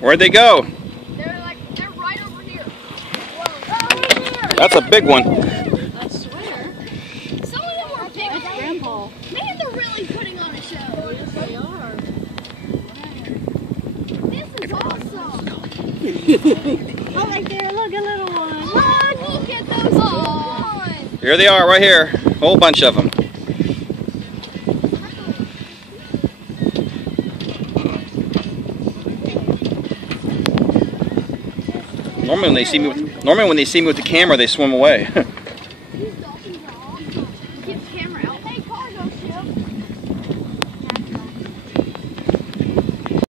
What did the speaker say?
Where'd they go? They're right over here. That's a big one. I swear. Some of them were big. Grandpa. Man, they're really putting on a show. Yes, they are. This is awesome. Oh, right there. Look, a little one. Look at those on. Here they are, right here. A whole bunch of them. Normally when they see me with the camera, they swim away.